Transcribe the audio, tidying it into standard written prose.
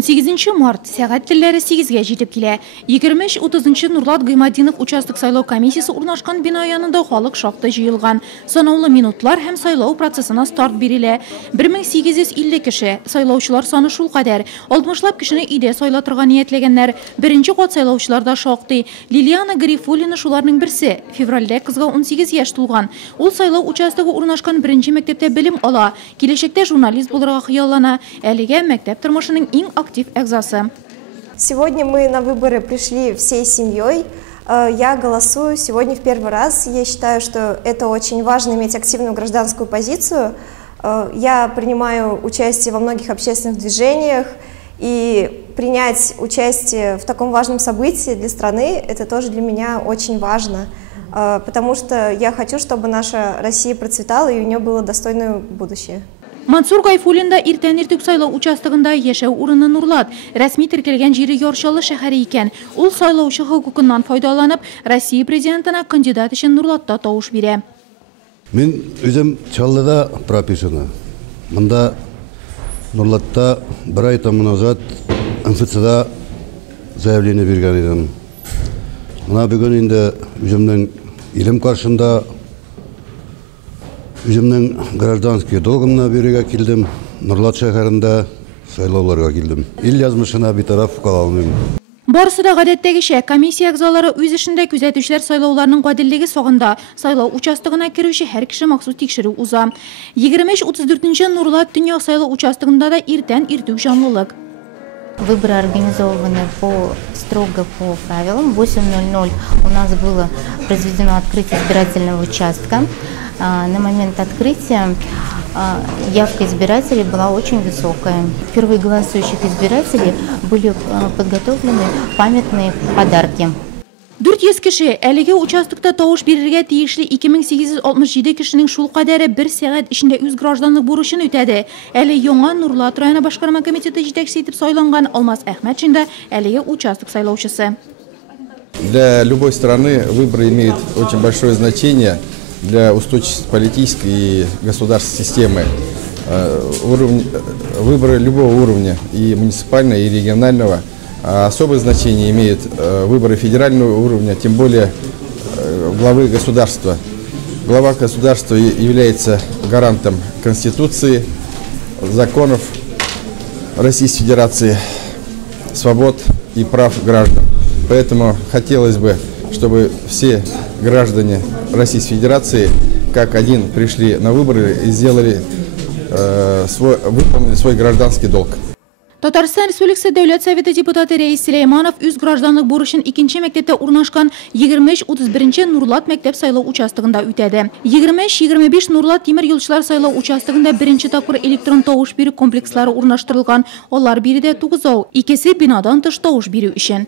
18 март сәғат тілләре 8-ге жетіп келе. 23-30 Нурлат Гыймадинов участок сайлау комиссиясы урнашкан бина янында халық шақты жиылған. Санаулы минутлар һәм сайлау процессына старт бериле. 1850 кеше сайлаучылар саны шул кадәр. 60лап кешене иде сайлатырга ниятләгәннәр. Беренче кат сайлаучылар да шактый. Лилиана Гарифуллина шуларның берсе. Февральдә кызга 18 яшь тулган. Ул сайлау участогы урнашкан беренче мәктәптә белем ала. Киләчәктә журналист булырга хыяллана. Әлегә мәктәп тормышының иң актив экзасы. Сегодня мы на выборы пришли всей семьей. Я голосую сегодня в первый раз. Я считаю, что это очень важно иметь активную гражданскую позицию. Я принимаю участие во многих общественных движениях. И принять участие в таком важном событии для страны, это тоже для меня очень важно. Потому что я хочу, чтобы наша Россия процветала и у нее было достойное будущее. Мансур Гайфуллинда иртән иртүк сайлау участогында яшәү урыны Нурлат. Рәсми теркелгән җире Яршалы шәһәре икән. Ул сайлаучы хокукыннан файдаланып, Россия президентына кандидат өчен Нурлатта тавыш бирә. Мен үзем Чаллыда прописаны. Монда Нурлатта бір ай тому назад МФЦда заявление бергән идем. Мына бүген инде үземнең илем каршында үземнең гражданский долгымны бирергә килдем. Нурлат шәһәрендә сайлауларга килдем. Ил язмышына битараф кала алмыйм. Барысы да гадәттәгечә комиссия әгъзалары үз эшендә күзәтүчеләр сайлауларның гаделлеге сагында сайлау участогына керүче һәр кеше махсус тикшерү уза. 23-34 Нурлат төньяк сайлау участогында да иртән иртүк җанлылык. Выборы организованы строго по правилам. В 8:00 у нас было произведено открытие избирательного участка. На момент открытия явка избирателей была очень высокая. Впервые голосующих избирателей были подготовлены памятные подарки. 400 кеше әлеге участокта тавыш бирергә тиешле 2867 кешенең шул кадәре 1 сәгать эчендә үз гражданлык бурычын үтәде. Әле яңа Нурлат районы башкарма комитеты җитәкчесе итеп сайланган Алмаз Әхмәтшин да әлеге участок сайлаучысы. Для любой страны выборы имеют очень большое значение для устойчивости политической и государственной системы. Выборы любого уровня, и муниципального, и регионального, особое значение имеют выборы федерального уровня, тем более главы государства. Глава государства является гарантом Конституции, законов Российской Федерации, свобод и прав граждан. Поэтому хотелось бы, чтобы все граждане Российской Федерации как один пришли на выборы и выполнили свой гражданский долг. Татарстан Республикасы Дәүләт Советы депутаты Рәис Сөләйманов үз гражданлык бурычын 2-нче мәктәптә урнашкан 23-31 Нурлат мәктәп сайлау участогында үтәде. 23-25 Нурлат тимер юлчылар сайлау участогында беренче тапкыр электрон тавыш бирү комплекслары урнаштырылган. Алар биредә 9, икесе бинадан тыш тавыш бирү өчен.